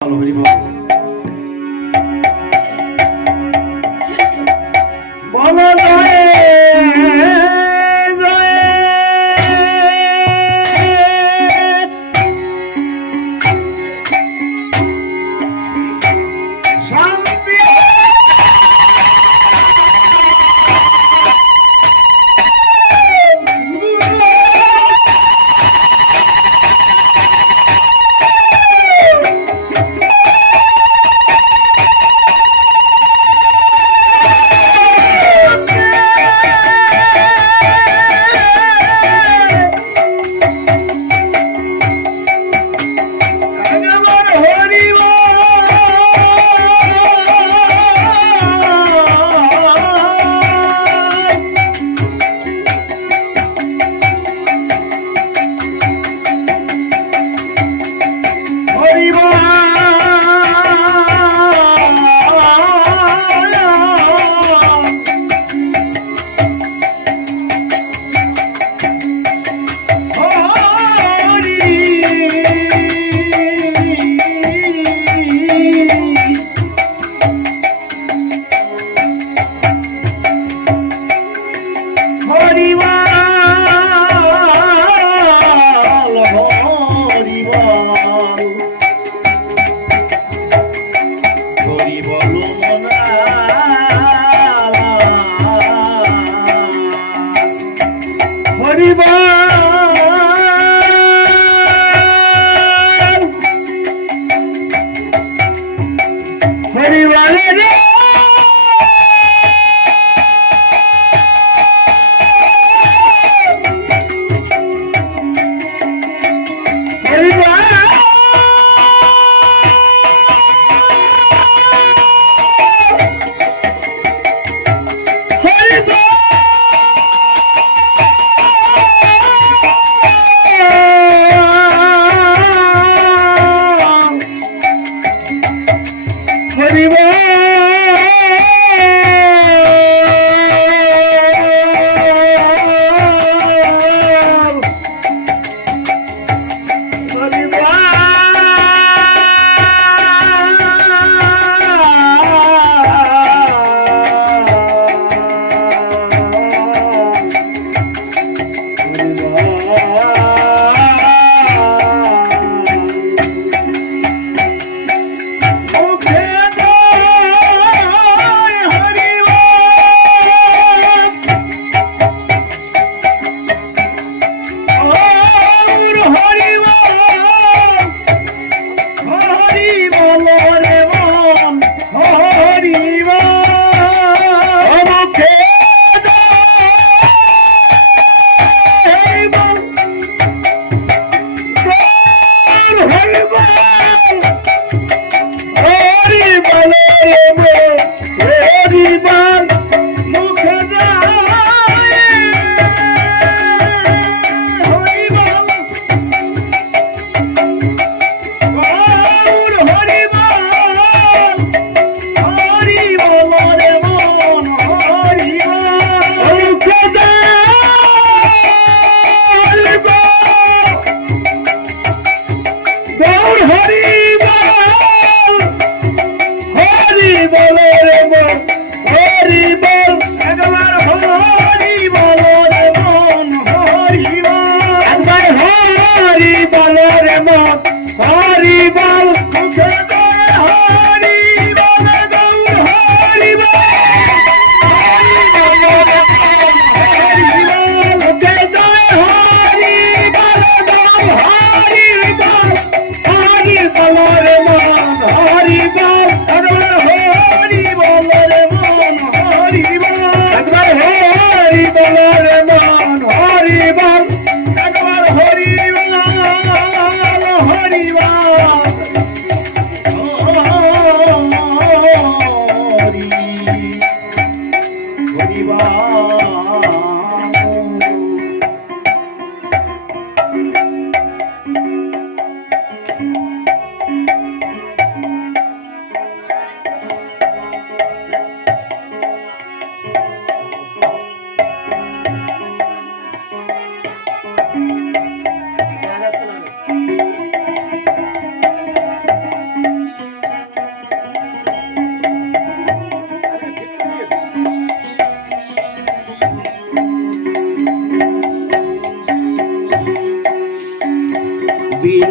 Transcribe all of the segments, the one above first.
হরি বল। বলো জয় জয় শান্তি।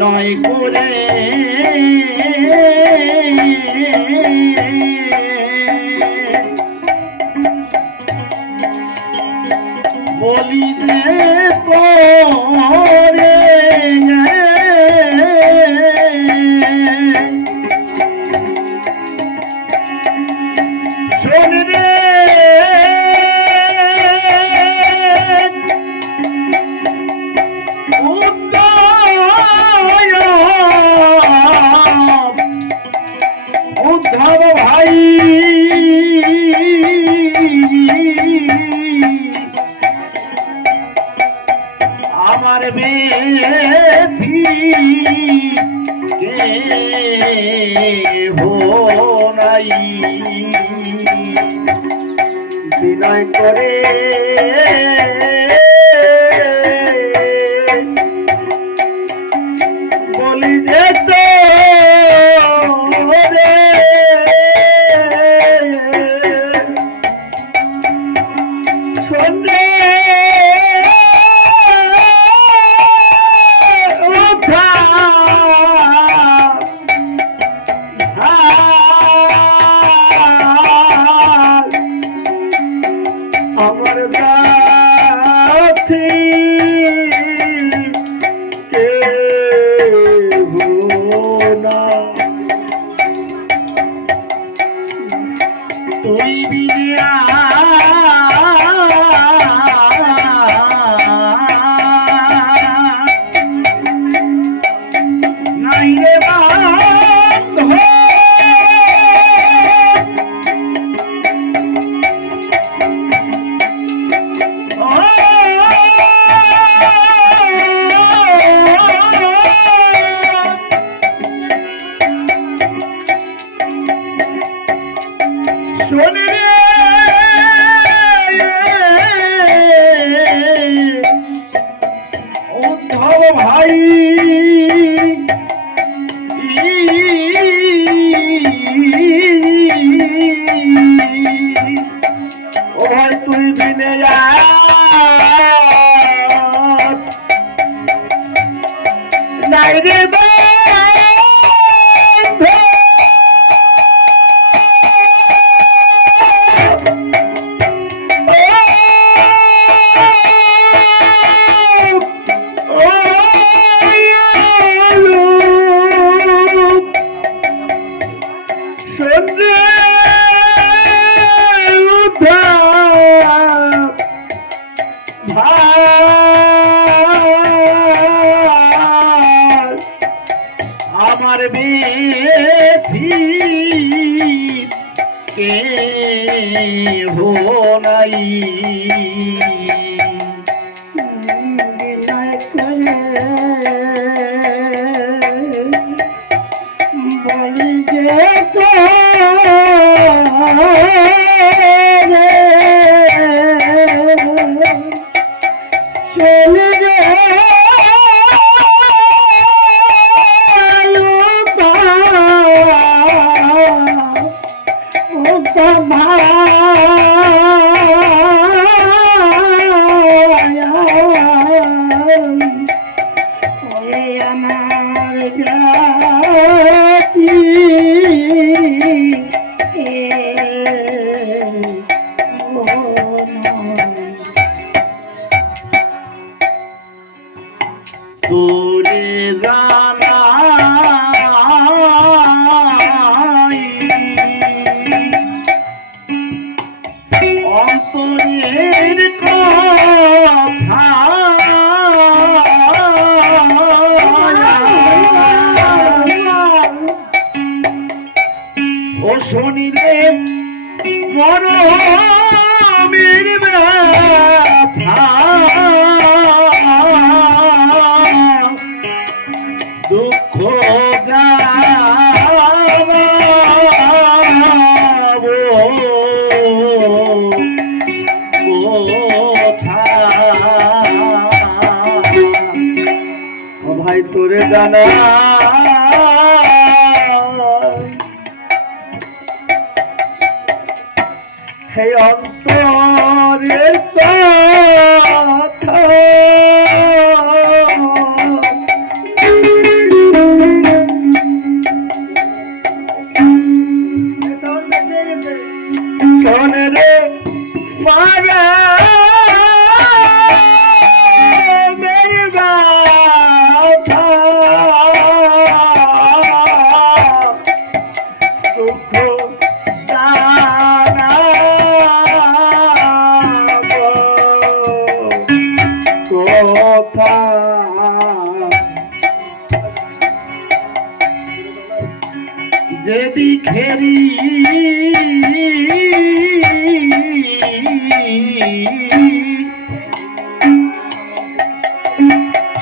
বিনয় করে বলি যে পরে শোন রে উদ্ধব ভাই আমার বেধি কে নাই বিনয় করে বলি যে তো রে শোনে আমার গাথি কে না তুই বিনিয়া নাই রে বান্ধব শোন রে উদ্ধব ভাই ও ভাই তুই বিনে যা নাই রে আমার বেধি কে নাই বলি যে চলে রে আমার জাতি তোরে জানাই অন্তরের কথা ও শুনিলে মরমের ব্যথা দুঃখ ভাই তোরে জানা হে অন্তরের কথা যেদিকেরি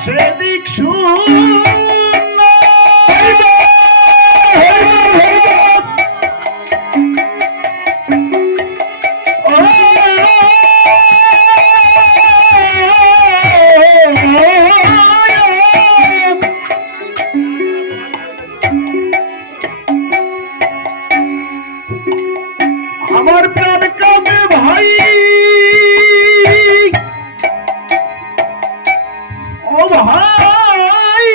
সেদিক আমার প্রাণ কাঁদে ভাই, ও ভাই,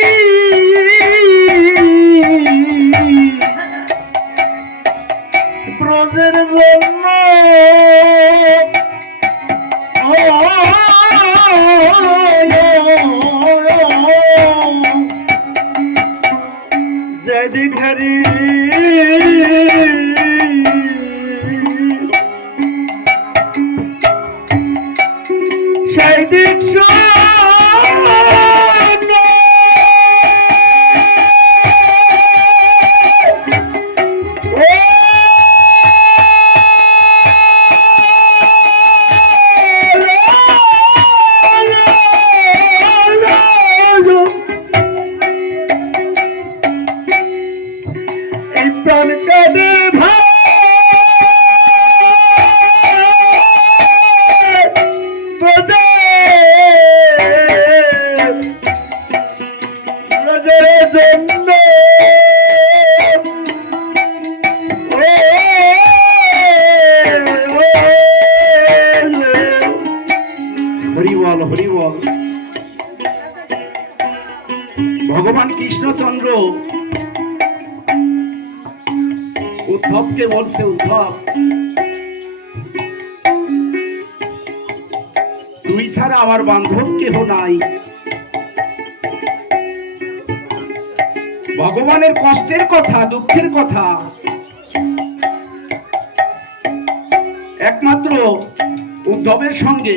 ব্রজের জন্য যেদিকেরি সেই দিক এই প্রাণ কাঁদে ভাই, হরিবল হরিবল। ভগবান কৃষ্ণচন্দ্র উদ্ধবকে বলছে, উদ্ধব তুই ছাড়া আমার বান্ধব কেহ নাই। ভগবানের কষ্টের কথা, দুঃখের কথা একমাত্র উদ্ধবের সঙ্গে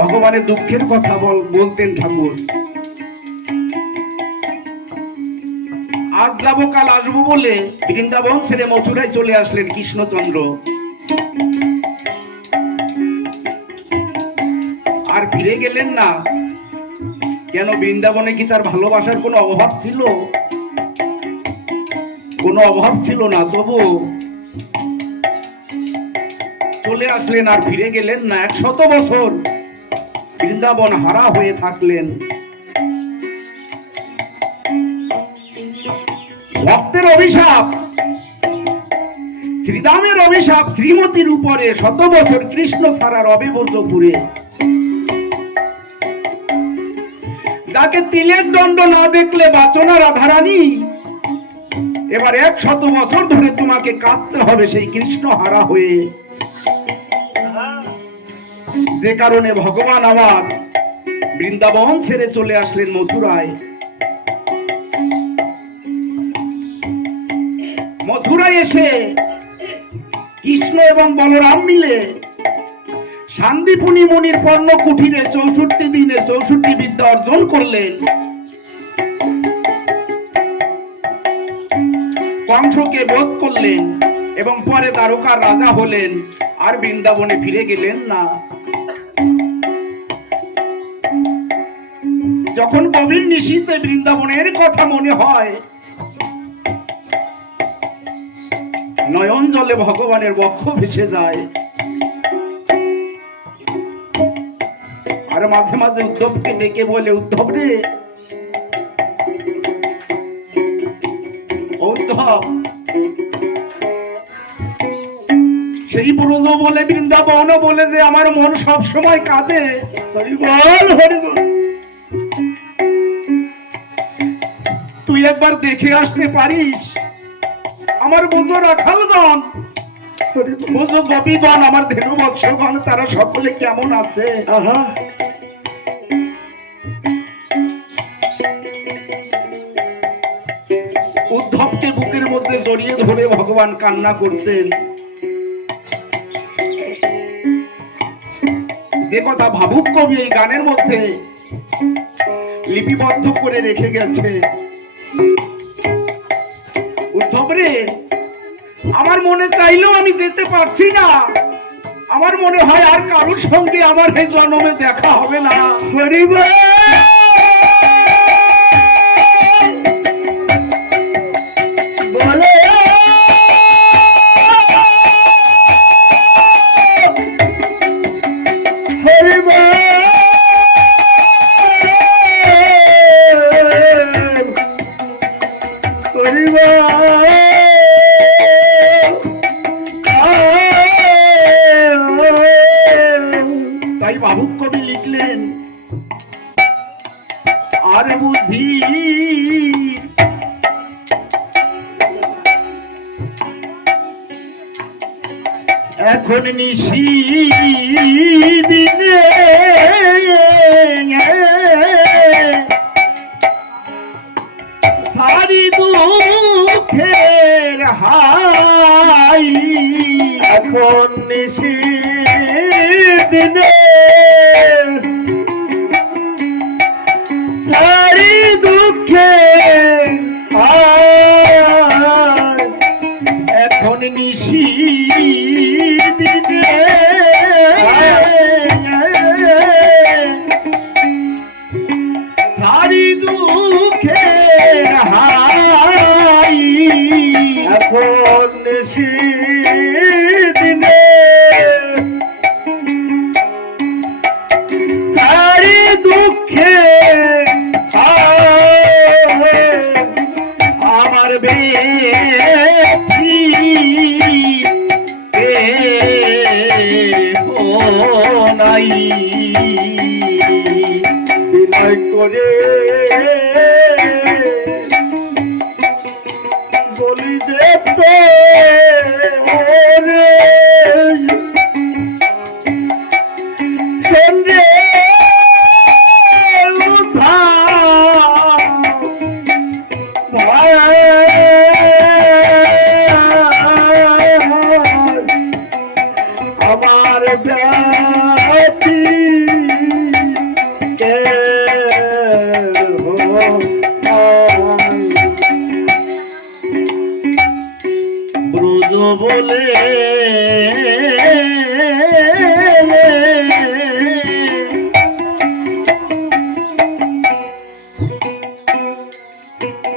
ভগবানের দুঃখের কথা বলতেন ঠাকুর। আজ যাবো কাল আসবো বলে বৃন্দাবন ছেড়ে মথুরায় চলে আসলেন কৃষ্ণচন্দ্র। আর ফিরে গেলেন না কেন? বৃন্দাবনে কি তার ভালোবাসার কোনো অভাব ছিল? কোনো অভাব ছিল না, তবু চলে আসলেন আর ফিরে গেলেন না। 100 বছর বৃন্দাবন হারা হয়ে থাকলেন। ভক্তের অভিশাপ, শ্রীরামের অভিশাপ শ্রীমতীর উপরে, 100 বছর কৃষ্ণ ছাড়া রবে ব্রজপুরে। যাকে তিলের দণ্ড না দেখলে বাঁচনা রাধারানী, এবার 100 বছর ধরে তোমাকে কাঁদতে হবে সেই কৃষ্ণ হারা হয়ে। যে কারণে ভগবান আবার বৃন্দাবন ছেড়ে চলে আসলেন মথুরায়। মথুরায় এসে কৃষ্ণ এবং বলরাম মিলে শান্তিপুনি মুনির পর্ণ কুঠিরে 64 দিনে 64 বিদ্যা অর্জন করলেন। কংসকে বধ করলেন এবং পরে দ্বারকার রাজা হলেন। আর বৃন্দাবনে ফিরে গেলেন না। যখন গভীর নিশীথে বৃন্দাবনের কথা মনে হয়, নয়ন জলে ভগবানের বক্ষ ভেসে যায়। আর মাঝে মাঝে উদ্ধবকে ডেকে বলে, উদ্ধব রে, উদ্ধব, সেই ব্রজ বলে বৃন্দাবন বলে যে আমার মন সব সময় কাঁদে। তুই একবার দেখে আসতে পারিস? আমার ব্রজ রাখালগণ, ব্রজ গোপীগণ, আমার ধেনু বৎসগণ, তারা সকলে কেমন আছে? উদ্ধবকে বুকের মধ্যে জড়িয়ে ধরে ভগবান কান্না করতেন। যে কথা ভাবুক কবি এই গানের মধ্যে লিপিবদ্ধ করে রেখে গেছে, রে, আমার মনে চাইলেও আমি যেতে পারছি না। আমার মনে হয় আর কারোর সঙ্গে আমার এই জন্মে দেখা হবে না। হরিবল বলে তাই বাবু কবি লিখলেন, আর বুঝি এখন নিশি দিনে সারি দুঃখের হাই, এখন নিশি দিনে সারি দুঃখে এখন নিশি দিনে সারি দুঃখের হাই, এখন নিশি দিনে সারি দুঃখে আমার বেথি নাই বিনয় করে বলি যে তোরে সঙ্গে আমার ব্যাপী কে ব্রজ বলে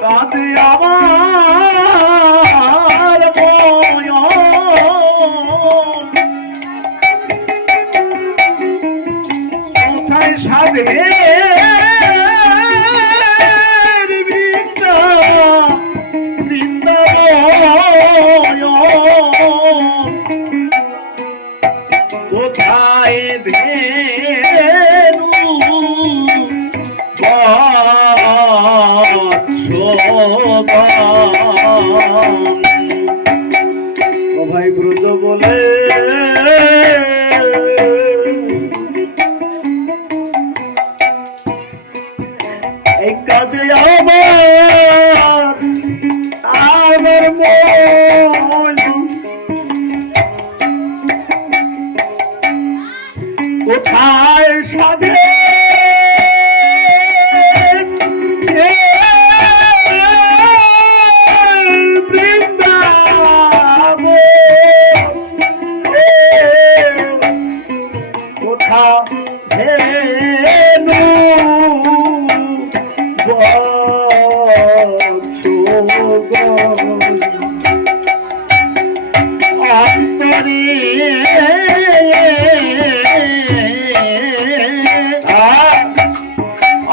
কাঁদে আমার ময়ন, কোথায় সাধে কোথায় ধেনু ও ভাই ব্রজ বলে এই কাজে আমার মন কোথায় সাধে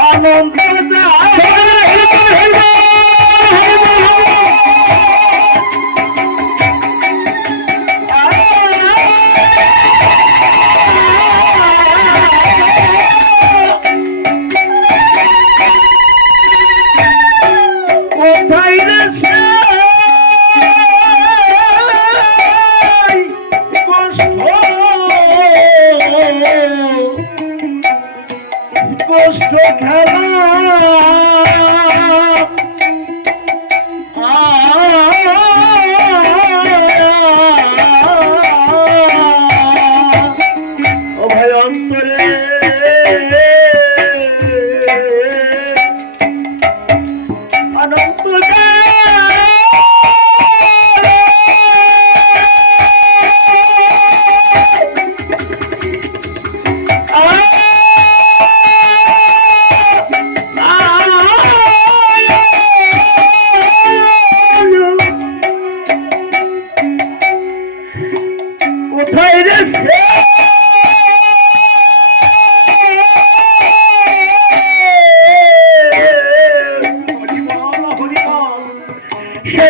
অনন্ত কোথায় রে কষ্ট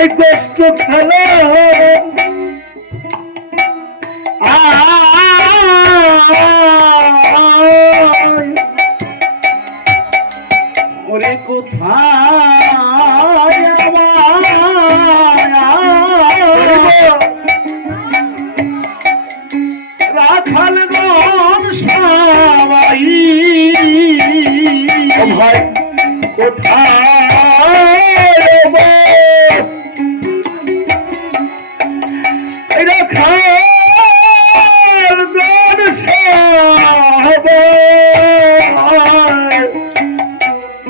এই কষ্ট খেলা ওরে কোথায় রাখাল গণ সবাই ভাই কোথায় রাখাল গণ সবাই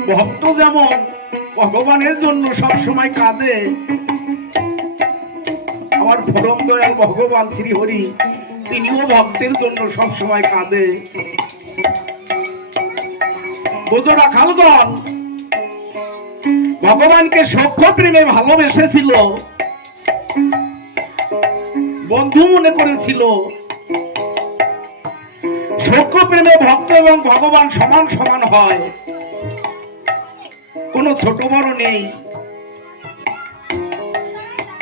ভক্ত যেমন ভগবানের জন্য সবসময় কাঁদে, আমার পরম দয়াল ভগবান শ্রীহরি তিনিও ভক্তের জন্য সবসময় কাঁদে। বোঝো রাখালগণ, ভগবানকে সখ্য প্রেমে ভালোবেসেছিল, বন্ধু মনে করেছিল। সখ্য প্রেমে ভক্ত এবং ভগবান সমান সমান হয়, কোনো ছোট বড় নেই।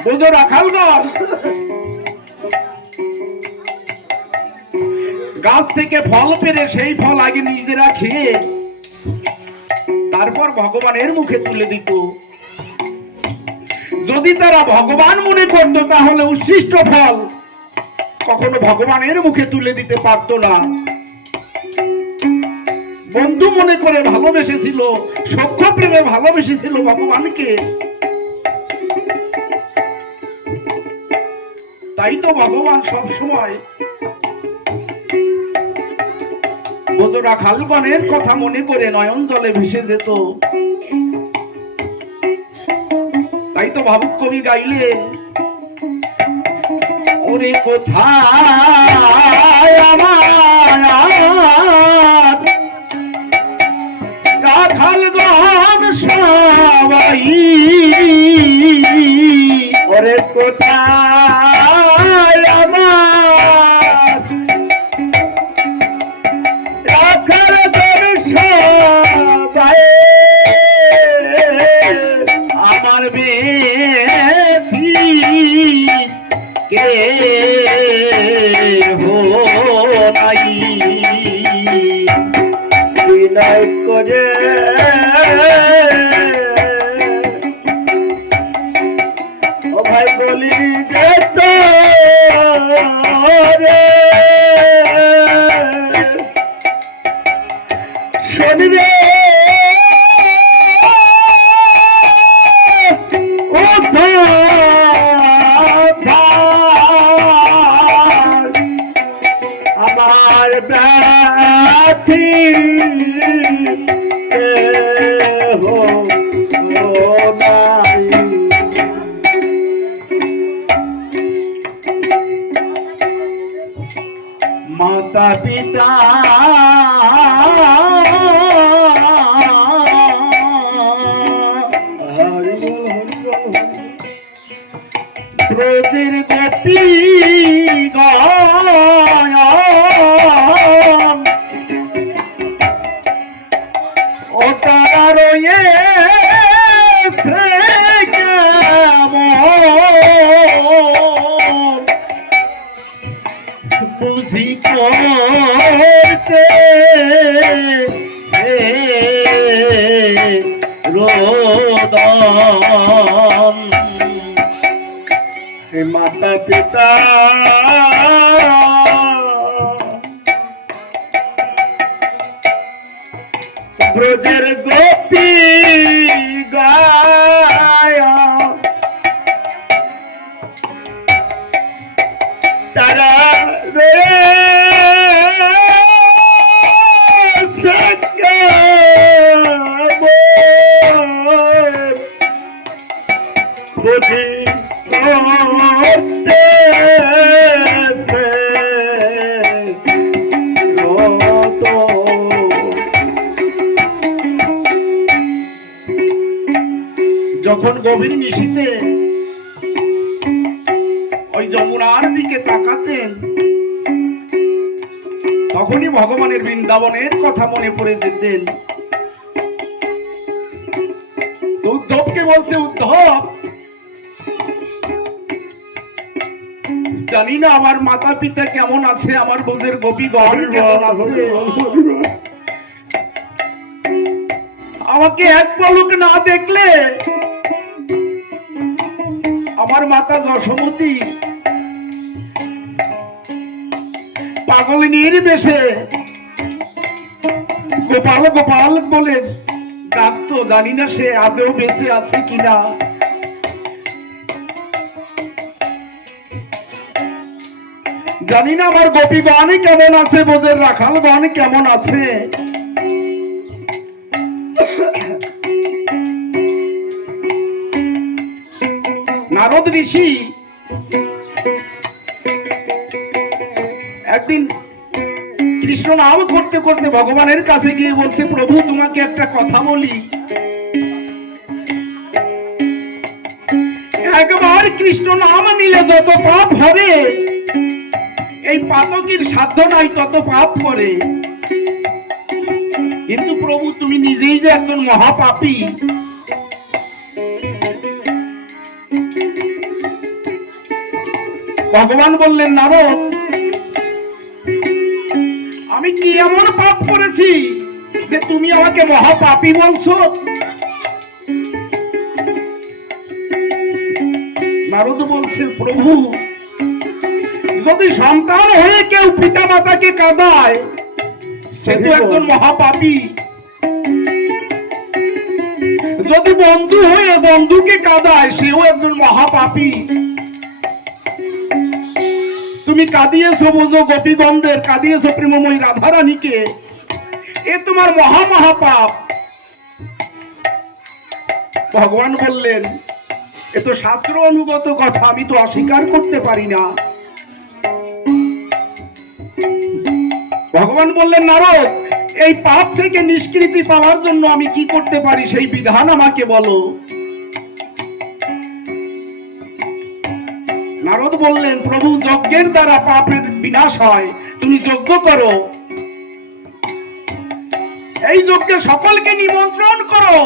বোঝো রাখালগণ, গাছ থেকে ফল পেরে সেই ফল আগে নিজেরা খেয়ে তারপর ভগবানের মুখে তুলে দিত। যদি তারা ভগবান মনে করত তাহলে উচ্ছিষ্ট ফল কখনো ভগবানের মুখে তুলে দিতে পারত না। বন্ধু মনে করে ভালোবেসেছিল, সখ্য প্রেমে ভালোবেসেছিল ভগবানকে। তাই তো ভগবান সব সময় বোঝরা খালগণের কথা মনে করে নয়ন জলে ভেসে যেত। তাই তো ভাবুক কবি গাইলেন, ওরে কোথায় আমার রাখালগণ সবাই, ওরে কোথায় আমার রাখালগণ সবাই, আমার বেথি কে হো নাই। বিনয় করে ও ভাই বলি যে তো রে শনিবে আমার ব্যাথি হো নাই। মাতা পিতা ব্রজের গোপী গয়ন ও তারা রয়েছে কেমন বুঝি করতে সে রোদন। মাতা পিতা ব্রজের গোপী গায় তারা বুঝি যখন গভীর নিশীতে ওই যমুনার দিকে তাকাতেন তখনই ভগবানের বৃন্দাবনের কথা মনে পড়ে যেতেন। উদ্ধবকে বলছে, উদ্ধব জানি না আমার মাতা পিতা কেমন আছে, আমার বোঝের গোপীগণ কেমন আছে। আমাকে এক পলক না দেখলে আমার মাতা যশোমতী পাগলিনীর বেশে গোপাল গোপাল বলেন ডাকতো, জানি না সে আদৌ বেঁচে আছে কিনা। জানি না আমার গোপীগণ কেমন আছে, বোঝের রাখালগণ কেমন আছে। নারদ ঋষি একদিন কৃষ্ণ নাম করতে করতে ভগবানের কাছে গিয়ে বলছে, প্রভু তোমাকে একটা কথা বলি। একবার কৃষ্ণ নাম নিলে যত পাপ হবে, এই পাতকের সাধ্য নাই তত পাপ করে। কিন্তু প্রভু তুমি নিজেই যে একজন মহাপাপী। ভগবান বললেন, নারদ আমি কি এমন পাপ করেছি যে তুমি আমাকে মহাপাপী বলছো? নারদ বলছে, প্রভু যদি সন্তান হয়ে কেউ পিতা মাতাকে কাঁদায় সে তো একজন মহাপাপী। যদি বন্ধু হয়ে বন্ধুকে কাঁদায় সেও একজন মহাপাপী। তুমি কাঁদিয়েছো বোঝো গোপীগণদের, কাঁদিয়েছো প্রেমময়ী রাধারানীকে, এ তোমার মহাপাপ। ভগবান বললেন, এ তো শাস্ত্র অনুগত কথা, আমি তো অস্বীকার করতে পারি না। ভগবান বললেন, নারদ এই পাপ থেকে নিষ্কৃতি পাওয়ার জন্য আমি কি করতে পারি সেই বিধান আমাকে বলো। নারদ বললেন, প্রভু যজ্ঞের দ্বারা পাপের বিনাশ হয়, তুমি যজ্ঞ করো। এই যজ্ঞে সকলকে নিমন্ত্রণ করো।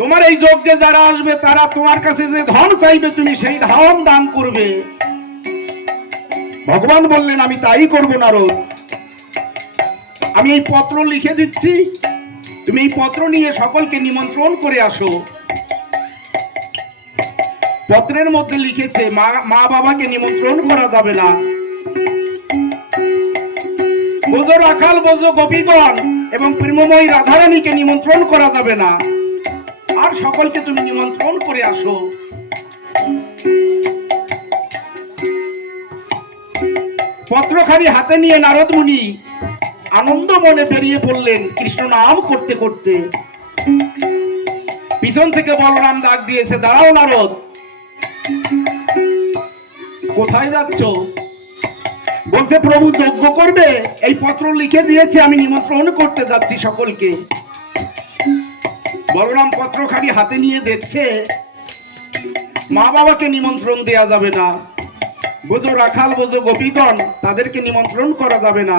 তোমার এই যজ্ঞে যারা আসবে তারা তোমার কাছে যে ধন চাইবে তুমি সেই ধন দান করবে। ভগবান বললেন, আমি তাই করব নারদ। আমি এই পত্র লিখে দিচ্ছি, তুমি এই পত্র নিয়ে সকলকে নিমন্ত্রণ করে আসো। পত্রের মধ্যে লিখেছে মা বাবাকে নিমন্ত্রণ করা যাবে না, বোঝো রাখাল বোঝো গোপীগণ এবং প্রেমময়ী রাধারানীকে নিমন্ত্রণ করা যাবে না, আর সকলকে তুমি নিমন্ত্রণ করে আসো। পত্রখানি হাতে নিয়ে নারদ মুনি আনন্দ মনে বেরিয়ে পড়লেন কৃষ্ণ নাম করতে করতে। পিছন থেকে বলরাম ডাক দিয়েছে, দাঁড়াও নারদ, কোথায় যাচ্ছ? বলছে, প্রভু যজ্ঞ করবে, এই পত্র লিখে দিয়েছি, আমি নিমন্ত্রণ করতে যাচ্ছি সকলকে। বলরাম পত্রখানি হাতে নিয়ে দেখছে মা বাবাকে নিমন্ত্রণ দেয়া যাবে না, বোঝো রাখাল বোঝো গোপীগণ তাদেরকে নিমন্ত্রণ করা যাবে না,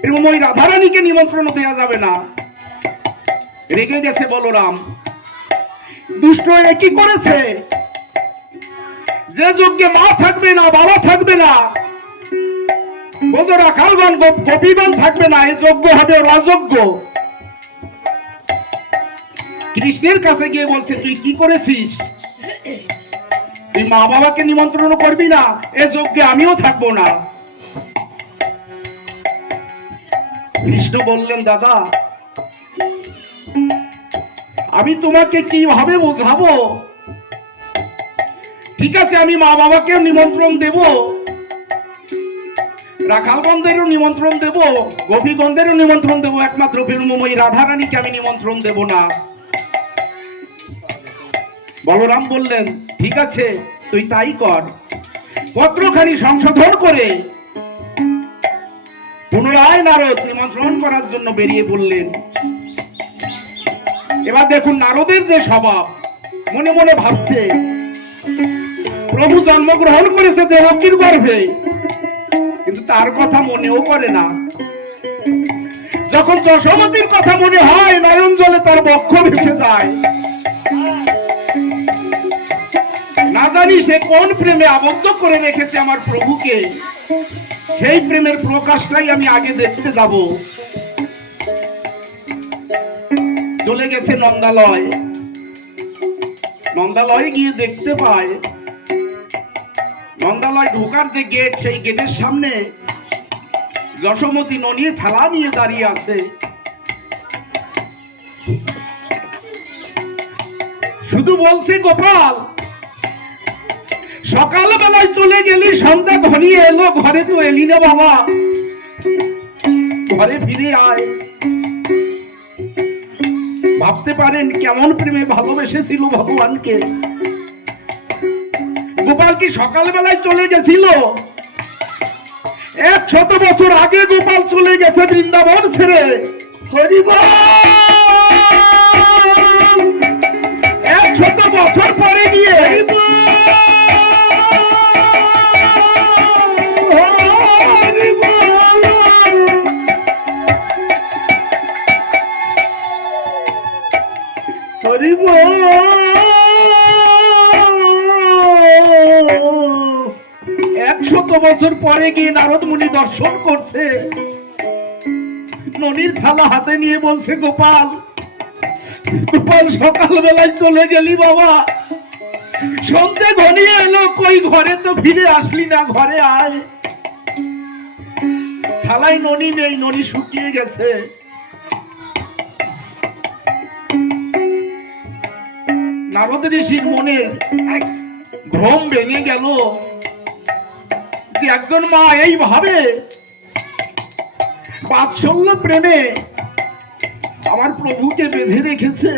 প্রেমময়ী রাধারানীকে নিমন্ত্রণ দেয়া যাবে না। রেগে গেছে বলরাম, দুষ্ট একই করেছে, যে যজ্ঞে মা থাকবে না বাবা থাকবে না, বোঝো রাখালগণ গোপীগণ থাকবে না, এই যজ্ঞ হবে অযজ্ঞ। কৃষ্ণের কাছে গিয়ে বলছে, তুই কি করেছিস? তুই মা বাবাকে নিমন্ত্রণ করবি না, এ যজ্ঞে আমিও থাকবো না। কৃষ্ণ বললেন, দাদা আমি তোমাকে কিভাবে বোঝাবো? ঠিক আছে, আমি মা বাবাকেও নিমন্ত্রণ দেব, রাখালগণদেরও নিমন্ত্রণ দেব, গোপীগণদেরও নিমন্ত্রণ দেব, একমাত্র প্রেমময়ী রাধারানীকে আমি নিমন্ত্রণ দেব না। বলরাম বললেন, ঠিক আছে তুই তাই কর। পত্রখানি সংশোধন করে পুনরায় নারদ নিমন্ত্রণ করার জন্য বেরিয়ে পড়লেন। এবার দেখুন নারদের যে স্বভাব, মনে মনে ভাবছে প্রভু জন্মগ্রহণ করেছে দেবকীর গর্ভে, কিন্তু তার কথা মনেও করে না। যখন যশোমতীর কথা মনে হয় নয়ন জলে তার বক্ষ ভেসে যায়। না জানি সে কোন প্রেমে আবদ্ধ করে রেখেছে আমার প্রভুকে। সেই প্রেমের প্রকাশটাই আমি আগে দেখতে যাব। চলে গেছে নন্দালয়। নন্দালয়ে গিয়ে দেখতে পায় নন্দালয় ঢোকার যে গেট, সেই গেটের সামনে যশোমতী ননী থালা নিয়ে দাঁড়িয়ে আছে। শুধু বলছে, গোপাল, সকাল বেলায় চলে গেলি, সন্ধ্যা ঘনিয়ে এলো, ঘরে তো এলি না বাবা, ঘরে ফিরে আয়। ভাবতে পারেন কেমন প্রেমে ভালোবেসেছিল ভগবানকে। গোপাল কি সকাল বেলায় চলে গেছিল? 100 বছর আগে গোপাল চলে গেছে বৃন্দাবন ছেড়ে। হরিবল! 100 বছর পরে গিয়ে হরিবল! 100 বছর পরে গিয়ে নারদ মুনি দর্শন করছে। ননির থালা হাতে নিয়ে বলছে, গোপাল, গোপাল, সকাল বেলায় চলে গেলি বাবা, সন্ধ্যে ঘনিয়ে এলো, কই ঘরে তো ফিরে আসলি না, ঘরে আয়। থালায় ননি নেই, ননি শুকিয়ে গেছে। নারদ ঋষির মনে ভ্রম ভেঙে গেল যে একজন মা এইভাবে বাৎসল্য প্রেমে আমার প্রভুকে বেঁধে রেখেছে।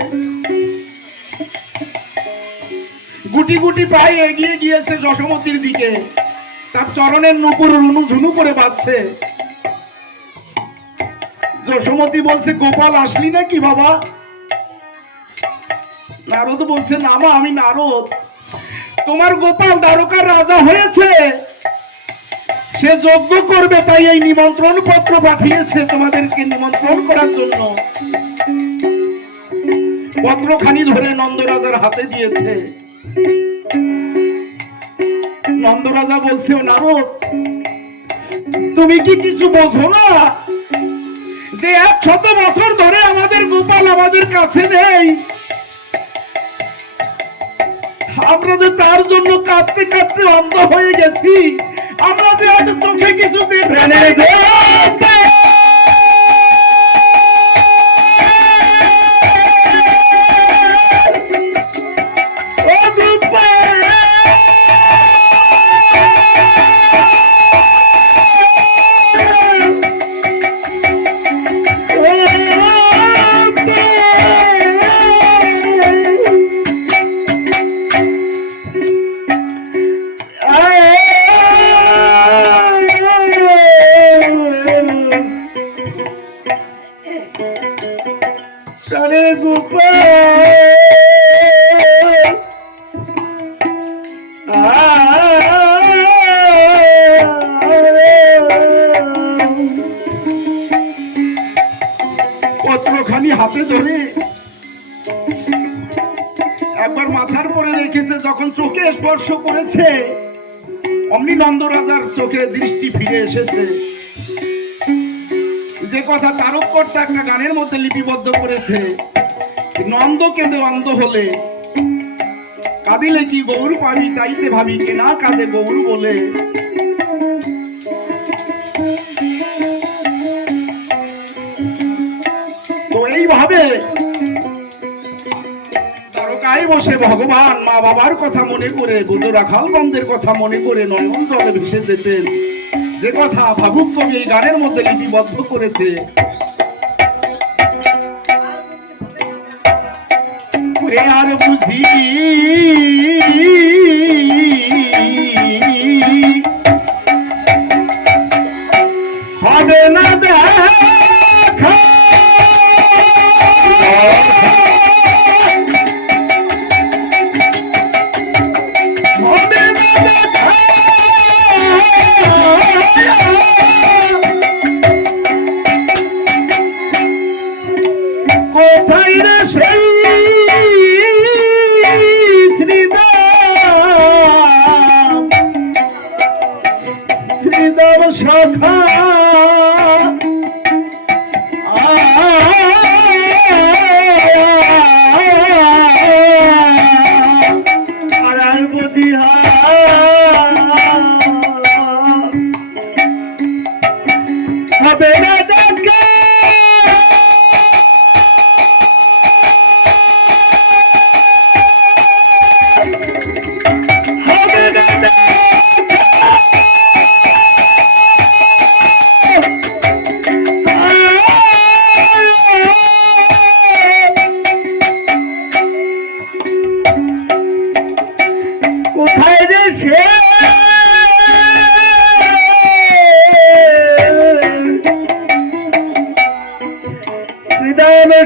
গুটি গুটি পায়ে এগিয়ে গিয়েছে যশোমতীর দিকে, তার চরণের নুপুর রুনু ঝুনু করে বাজছে। যশোমতী বলছে, গোপাল, আসলি নাকি বাবা? নারদ বলছে, না মা, আমি নারদ। তোমার গোপাল দ্বারকার রাজা হয়েছে, সে যজ্ঞ করবে, তাই এই নিমন্ত্রণ পত্র পাঠিয়েছে তোমাদেরকে নিমন্ত্রণ করার জন্য। পত্রখানি ধরে নন্দরাজার হাতে দিয়েছে। নন্দরাজা বলছে, নারদ, তুমি কি কিছু বোঝো না যে 100 বছর ধরে আমাদের গোপাল আমাদের কাছে নেই? আমরা যে তার জন্য কাঁদতে কাঁদতে অন্ধ হয়ে গেছি, আমরা যে আজ চোখে কিছু দেখে নেই। পত্রখানি হাতে ধরে একবার মাথার পরে রেখেছে, যখন চোখে স্পর্শ করেছে অমনি নন্দরাজার চোখে দৃষ্টি ফিরে এসেছে। যে কথা তারককর্তা একটা গানের মধ্যে লিপিবদ্ধ করেছে, নন্দ কেঁদে অন্ধ হলে, কাঁদিলে কি গৌর পাবি, তাইতে ভাবি কেনা কাঁদে গৌর বলে। তো এইভাবে দ্বারকায় বসে ভগবান মা বাবার কথা মনে করে, বুদ্ধ রাখাল বন্ধের কথা মনে করে নয়ন জলে ভেসে যেতেন। যে কথা ভাবুক কবি এই গানের মধ্যে লিপিবদ্ধ করেছে, আর বুঝি হবে না দেখা, হবে না দেখা, কোথায় রে সেই শ্রীদাস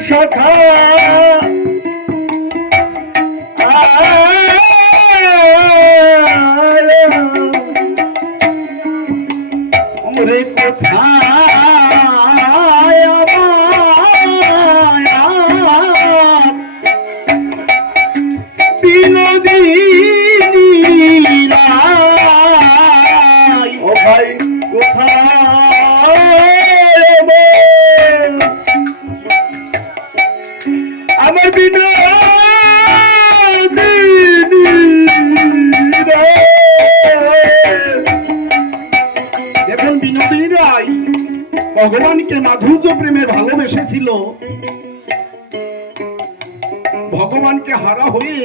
সখা ওরে কোথায় আমার বিনোদিনী রায় ও ভাই কোথায় আমার দেখুন বিনোদিনী রায় ভগবানকে মাধুর্য প্রেমে ভালোবেসেছিল, ভগবানকে হারা হয়ে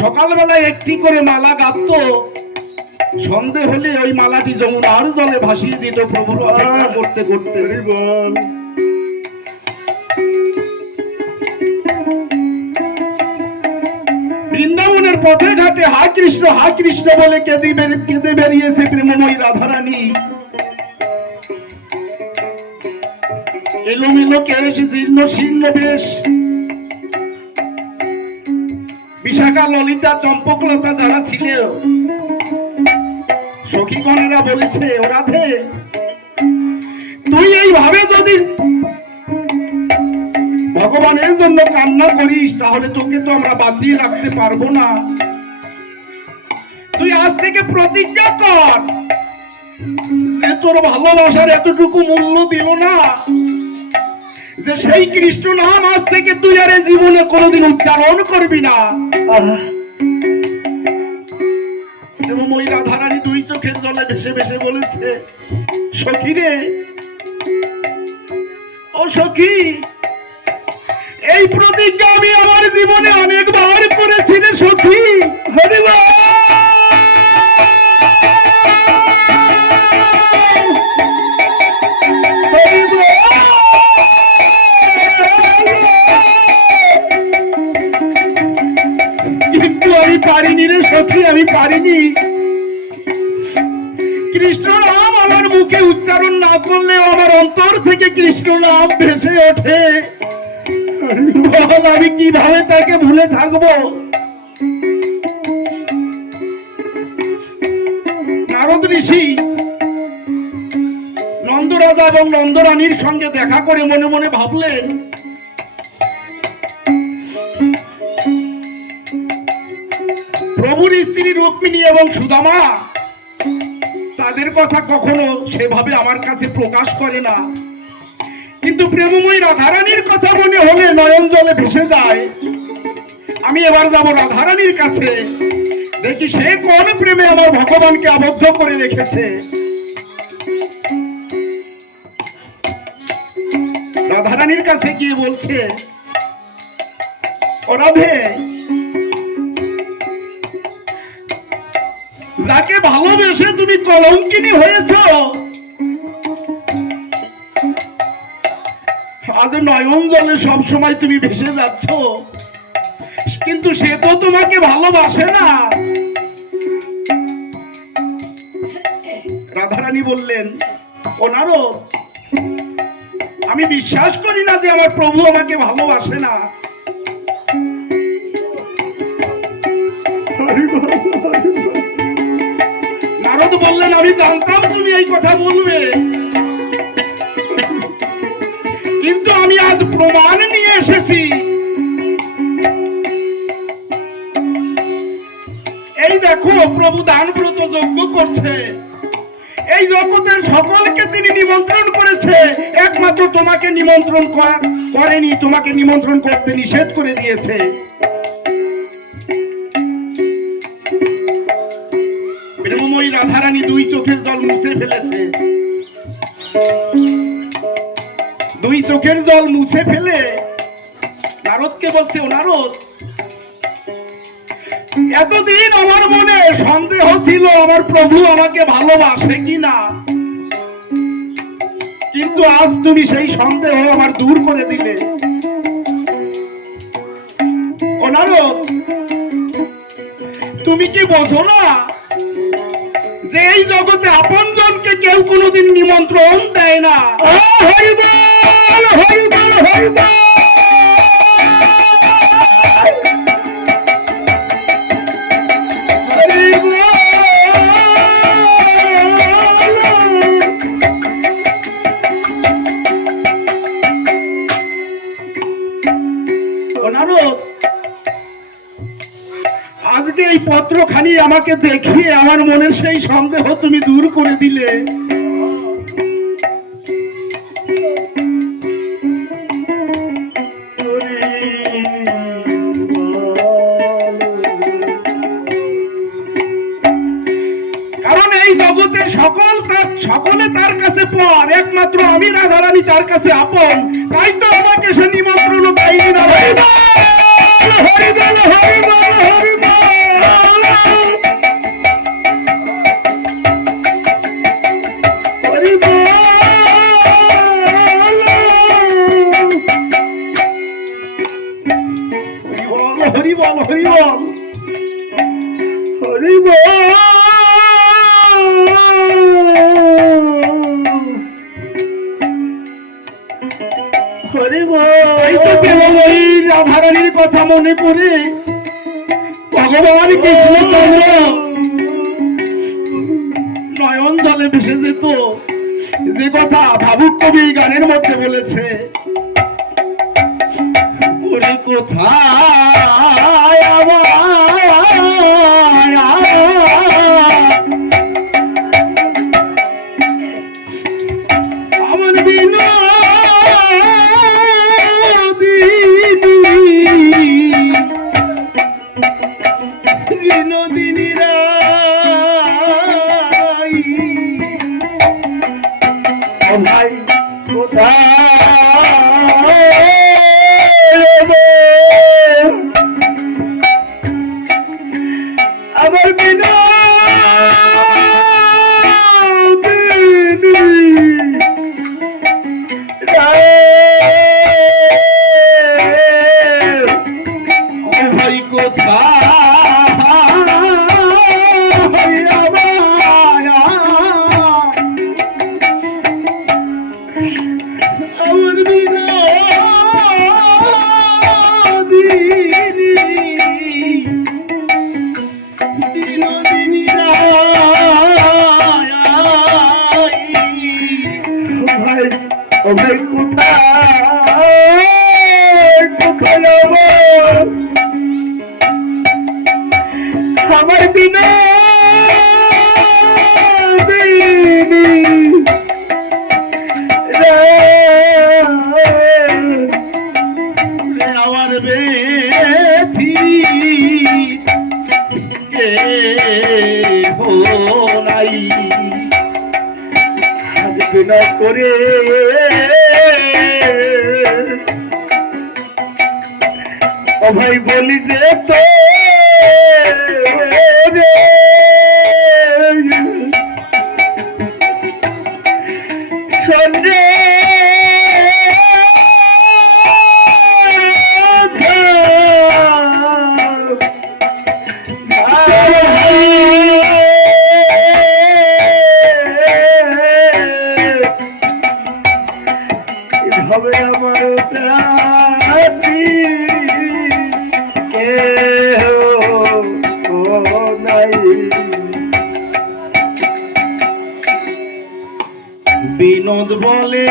সকালবেলায় একটি করে মালা গাঁথত, সন্ধে হলে ওই মালাটি যমুনার জলে ভাসিয়ে দিত প্রভুর অপেক্ষা করতে করতে। বল বৃন্দাবনের পথে ঘাটে হা কৃষ্ণ বলে কেঁদে বেরিয়েছে প্রেমময়ী রাধারানী। এলোমেলো কেশ, জীর্ণ শীর্ণ বেশ, বিশাখা ললিতা চম্পকলতা যারা ছিল সখীগণেরা বলেছে, ও রাধে তুই এইভাবে যদি ভগবানের জন্য কান্না করিস তাহলে তোকে তো আমরা বাঁচিয়ে রাখতে পারবো না। তুই আজ থেকে প্রতিজ্ঞা কর যে তোর ভালোবাসার এতটুকু মূল্য দিও না, যে সেই কৃষ্ণ নাম আজ থেকে তুই আর এই জীবনে কোনোদিন উচ্চারণ করবি না। এবং ওই রাধারানী দুই চোখের জলে ভেসে ভেসে বলেছে, সখী রে, ও সখী, এই প্রতিজ্ঞা আমি আমার জীবনে অনেকবার করেছি রে সখী। হরি বল। হরি বল। কিন্তু আমি পারিনি রে সখী, আমি পারিনি। কৃষ্ণ নাম আমার মুখে উচ্চারণ না করলেও আমার অন্তর থেকে কৃষ্ণ নাম ভেসে ওঠে। আমি কিভাবে তাকে ভুলে থাকবো? নারদ ঋষি নন্দরাজা এবং নন্দরানীর সঙ্গে দেখা করে মনে মনে ভাবলেন, প্রভুর স্ত্রী রুক্মিণী এবং সুদামা তাদের কথা কখনো সেভাবে আমার কাছে প্রকাশ করে না, কিন্তু প্রেমময়ী রাধারানীর কথা মনে হলে নয়ন জলে ভেসে যায়। আমি এবার যাব রাধারানীর কাছে, দেখি সে কোন প্রেমে আমার ভগবানকে আবদ্ধ করে রেখেছে। রাধারানীর কাছে গিয়ে বলছে, ও রাধে, যাকে ভালোবেসে তুমি কলঙ্কিনী হয়েছ, আজ নয়ন জলে সব সময় তুমি ভেসে যাচ্ছ, কিন্তু সে তো তোমাকে ভালোবাসে না। রাধারানী বললেন, ও নারদ, আমি বিশ্বাস করি না যে আমার প্রভু আমাকে ভালোবাসে না। নারদ বললেন, আমি জানতাম তুমি এই কথা বলবে, কিন্তু আমি আজ প্রমাণ নিয়ে এসেছি। এই দেখো, প্রভু দান ব্রত যজ্ঞ করছে, এই জগতের সকলকে তিনি নিমন্ত্রণ করেছে, একমাত্র তোমাকে নিমন্ত্রণ করেনি, তোমাকে নিমন্ত্রণ করতে নিষেধ করে দিয়েছে। প্রেমময়ী রাধারানী দুই চোখের জল মুছে ফেলেছে, দুই চোখের জল মুছে ফেলে নারদকে বলছে, ও নারদ, এতদিন আমার মনে সন্দেহ ছিল আমার প্রভু আমাকে ভালোবাসে কিনা, কিন্তু আজ তুমি সেই সন্দেহ আমার দূর করে দিলে। ও নারদ, তুমি কি বোঝো না যে এই জগতে আপনজনকে কেউ কোনোদিন নিমন্ত্রণ দেয় না। হরি বল, হরি বল, হরি বল। নারদ, আজকে এই পত্রখানি আমাকে দেখিয়ে আমার মনের সেই সন্দেহ তুমি দূর করে দিলে। কারণ এই জগতের সকলে তার কাছে পর, একমাত্র আমি রাধারানী তার কাছে আপন। তাই তো আমাকে সে নিমন্ত্রণ দেয়নি না। হরি বল, হরি বল, হরি বল, হরি বল। হরি বল, হরি বল, হরি বল। হরি এই তো কেবল ওই রাধারানীর কথা মনে করে ভগবান কৃষ্ণচন্দ্র নয়ন জলে ভেসে যেত। যে কথা ভাবুক কবি গানের মধ্যে বলেছে, ওরে কোথায় আমার বিনোদিনী রাই। ভাই কোথায় আমার ভাই কোথায় আমার বিনোদিনী ভাই, ও ভাই কোথায় যাব আমার বিনা আমার বেথি কে নাই আজ বিনা করে ও ভাই বলি যে তো সঞ্জয় হবে আমার প্রাণী নাই বিনোদ বলে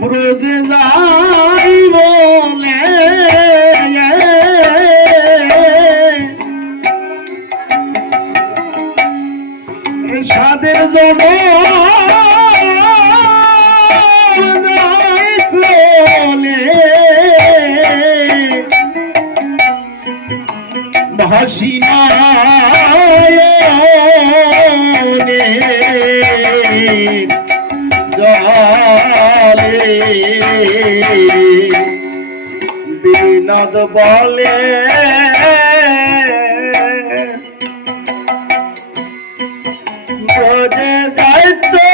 ব্রজে যাই বলে সাদের জন্য চলে ভাসি জলে বিনোদ বলে ব্রজে যাইতো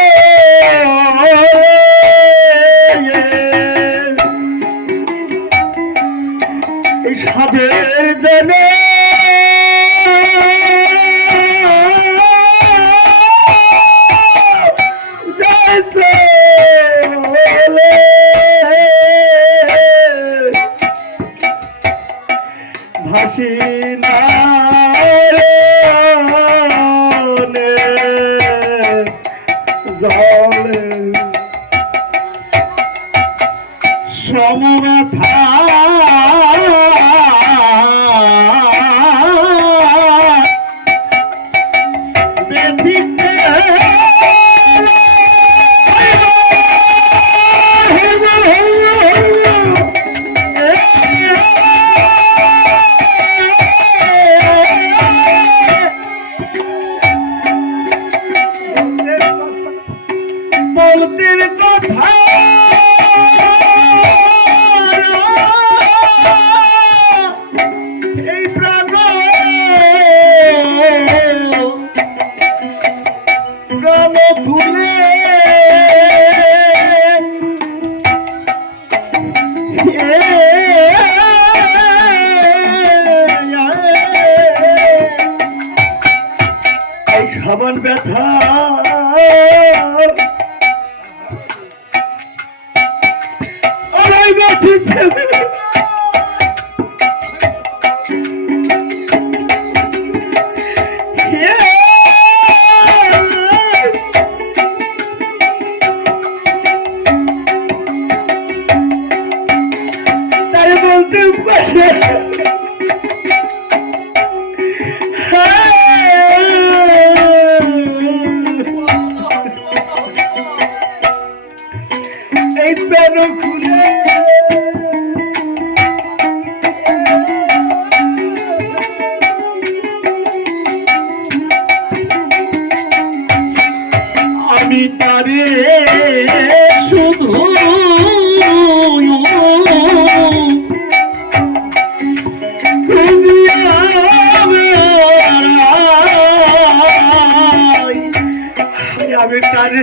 তাহাদের জন্য যাইতে হলে ভাসি না জলে সমব্যথা ব্যথিতে বলতে কথা এই প্রাণ প্রাণ ভুলে এই সমান ব্যথা তারে বলতে পারে এই প্রাণ খুলে আমি তারে শুধু আমি তারে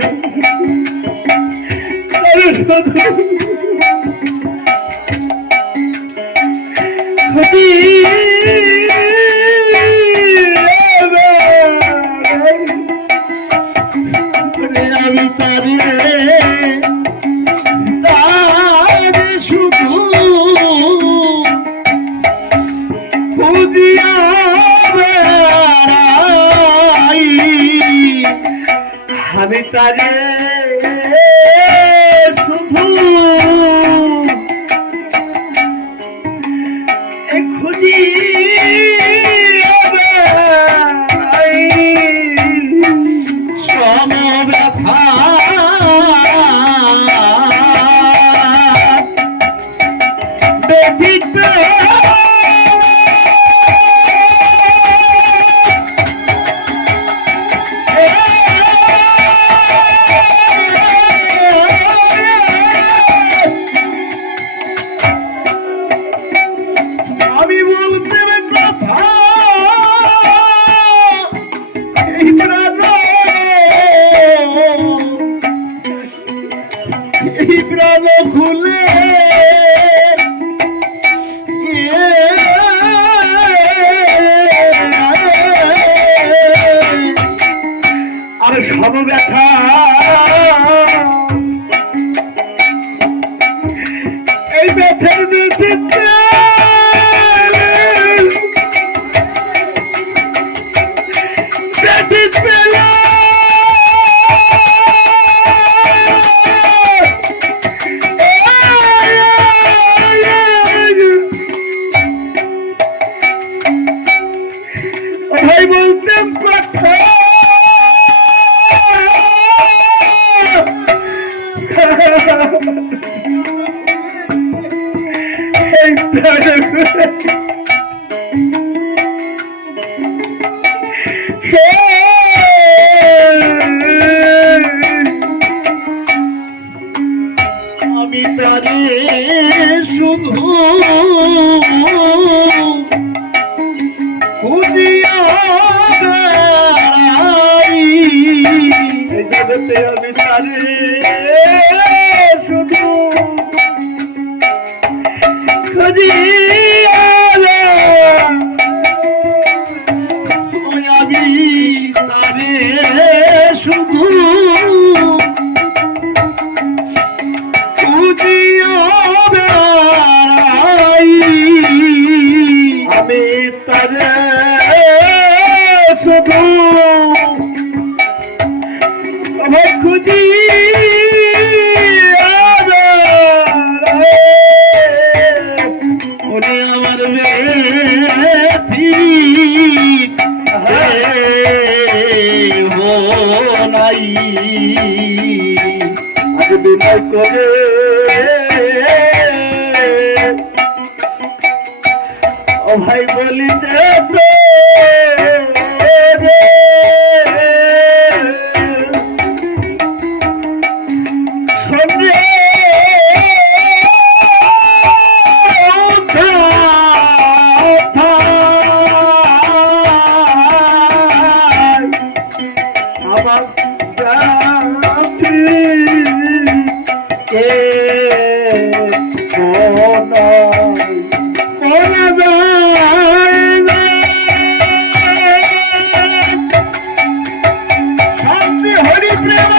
আমি তারে তারে শুধু খুঁজিয়া বেড়াই আমি তারে শুধু খুঁজিয়া বেড়াই সমব্যথা ব্যথিত আমি বলতে কথা এই প্রাণ খুলে আর সব ব্যথা এই ব্যথার ব্যথিতে ভাই বলতে কথা আমি তারে শুধু খুঁজিয়া বেড়াই এই জগতে আমি তারে শুধু খুঁজিয়া বুঝি ওরে আমার বেথি হো নাই আজ বিনয় করে ও ভাই বলি যে সঙ্গে আমার জাতি কে হরি প্রেম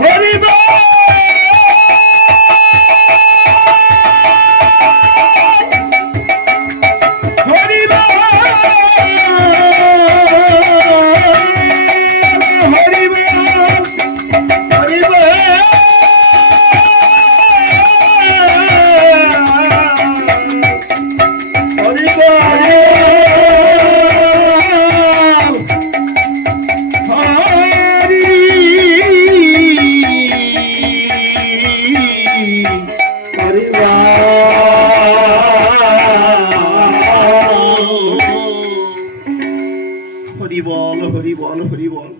হরি হরি হরি হরি বল হরি বল হরি বল।